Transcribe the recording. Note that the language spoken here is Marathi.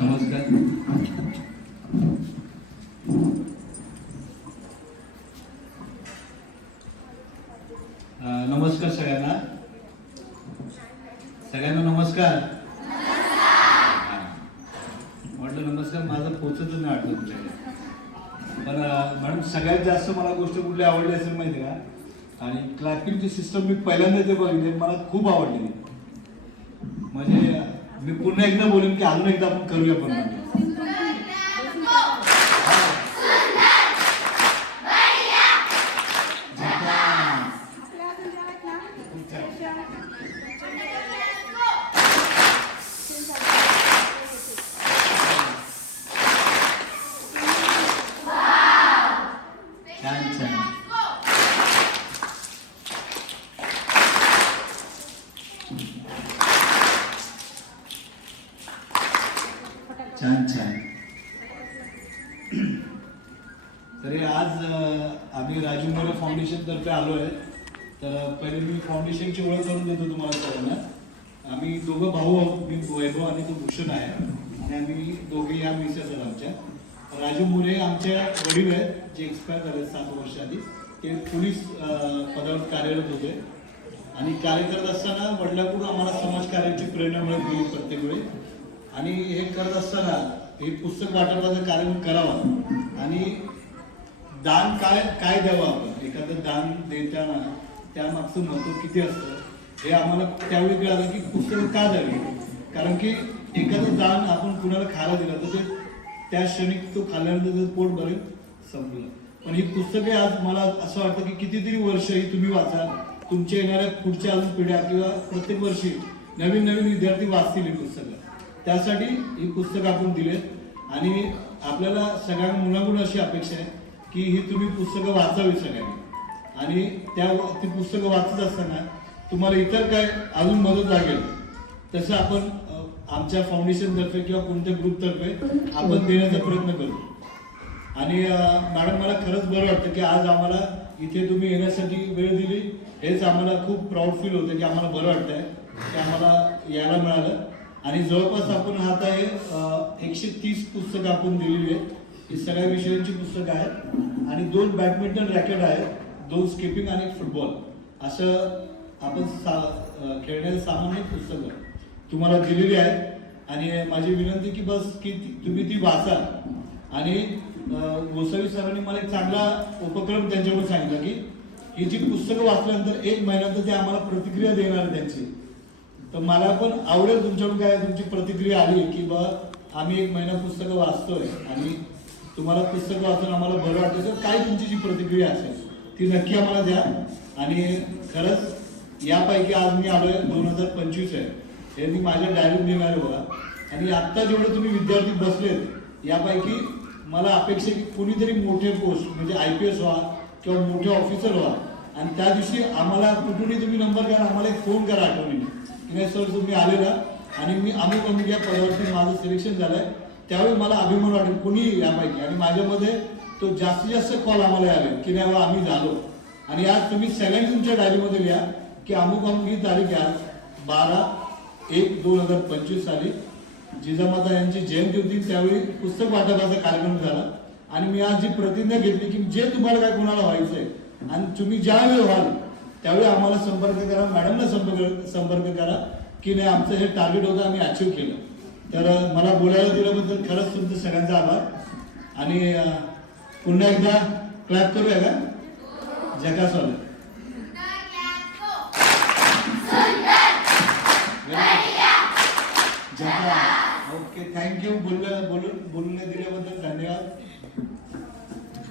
नमस्कार. नमस्कार सगळ्यांना. सगळ्यांना नमस्कार. म्हटलं नमस्कार माझं पोचतच नाही आठवत तुमच्याकडे. पण मॅडम सगळ्यात जास्त मला गोष्ट कुठली आवडली असेल माहिती आहे का? आणि क्लॅपिंगची सिस्टम मी पहिल्यांदा ते बघितली मला खूप आवडली म्हणजे मी पुन्हा एकदा बोलेन की अजून एकदा आपण करूया पण म्हणजे. छान छान छान छान. तरी आज आम्ही राजू मोरे फाउंडेशन तर्फे आलो आहे तर पहिले मी फाउंडेशनची ओळख करून देतो तुम्हाला सगळ्यांना. आम्ही दोघं भाऊ आहोत मी वैभव आणि तो भूषण आहे. आणि आम्ही दोघे या मिसेस आहेत आमच्या. राजू मोरे आमच्या वडील आहेत जे एक्सपायर झाले सात वर्ष आधी. ते पोलीस पदावर कार्यरत होते. आणि कार्य करत असताना वडिलाकडून आम्हाला समाजकार्याची प्रेरणा मिळत गेली प्रत्येक वेळी. आणि हे करत असताना हे पुस्तक वाटपाचं कार्य करावं. आणि दान काय काय द्यावं आपण? एखादं दान देताना त्यामागचं महत्त्व किती असतं? हे आम्हाला त्यावेळी कळालं की पुस्तकं का द्यावी? कारण की एखादं दान आपण कुणाला खायला दिलं तर ते त्या क्षणी तो खाल्ल्यानंतर पोट भरेल संपलं. पण ही पुस्तके आज मला असं वाटतं की कितीतरी वर्ष ही तुम्ही वाचाल. तुमच्या येणाऱ्या पुढच्या अजून पिढ्या किंवा प्रत्येक वर्षी नवीन नवीन विद्यार्थी वाचतील ही पुस्तकं. त्यासाठी ही पुस्तकं आपण दिलेत. आणि आपल्याला सगळ्या मुलांकडून अशी अपेक्षा आहे की ही तुम्ही पुस्तकं वाचावी सगळ्यांनी. आणि त्या ती पुस्तकं वाचत असताना तुम्हाला इतर काय अजून मदत लागेल तसं आपण आमच्या फाउंडेशनतर्फे किंवा कोणत्या ग्रुपतर्फे आपण देण्याचा प्रयत्न करू. आणि मॅडम मला खरंच बरं वाटतं की आज आम्हाला इथे तुम्ही येण्यासाठी वेळ दिली. हेच आम्हाला खूप प्राऊड फील होतं की आम्हाला बरं वाटतंय की आम्हाला यायला मिळालं. आणि जवळपास आपण आता हे एकशे तीस पुस्तकं आपण दिलेली आहेत. ही सगळ्या विषयांची पुस्तकं आहेत. आणि दोन बॅडमिंटन रॅकेट आहेत दोन स्किपिंग आणि एक फुटबॉल असं आपण सा खेळण्याचं सामान्य पुस्तकं तुम्हाला दिलेली आहेत आणि माझी विनंती की बस की ती- तुम्ही ती वाचा. आणि गोसावी सरांनी मला एक चांगला उपक्रम त्यांच्याकडून सांगितला की ही जी पुस्तकं वाचल्यानंतर एक महिन्यात ते आम्हाला प्रतिक्रिया देणार त्यांची. तर मला पण आवडेल तुमच्याकडून काय तुमची प्रतिक्रिया आली की बा आम्ही एक महिना पुस्तकं वाचतोय आणि तुम्हाला पुस्तकं वाचून आम्हाला बरं वाटतं तर काय तुमची जी प्रतिक्रिया असेल ती नक्की आम्हाला द्या. आणि खरंच यापैकी आज मी आलोय दोन हजार पंचवीस आहे. हे मी माझ्या डायरीत लिहिणार बघा. आणि आत्ता जेवढे तुम्ही विद्यार्थी बसलेत यापैकी मला अपेक्षा की कुणीतरी मोठे पोस्ट म्हणजे आय पी एस व्हा किंवा मोठे ऑफिसर व्हा. आणि त्या दिवशी आम्हाला कुठूनही तुम्ही नंबर घ्या आम्हाला एक फोन करा आठवणीने. की सर तुम्ही आले ना आणि मी आम्ही अमुक या पदावरती माझं सिलेक्शन आहे त्यावेळी मला अभिमान वाटेल कुणीही यापैकी आणि माझ्यामध्ये तो जास्तीत जास्त कॉल आम्हाला आले की नाही बाबा आम्ही झालो. आणि आज तुम्ही सगळ्यांनी तुमच्या डायरीमध्ये लिहा की अमुक अमुक ही तारीख आज बारा एक दोन हजार पंचवीस साली जिजामाता यांची जयंती होती त्यावेळी पुस्तक वाटपाचा कार्यक्रम झाला. आणि मी आज जी प्रतिज्ञा घेतली की जे तुम्हाला काय कोणाला आहे आणि तुम्ही ज्यावेळी व्हाल त्यावेळी आम्हाला संपर्क करा मॅडमला संपर्क संपर्क करा की नाही आमचं हे टार्गेट होतं आम्ही अचीव केलं. तर मला बोलायला दिल्याबद्दल खरंच तुमचं सगळ्यांचा आभार. आणि पुन्हा एकदा क्लॅप करूया का? जगासवाला जगा ओके थँक्यू बोलल्या बोलून बोलण्या दिल्याबद्दल धन्यवाद.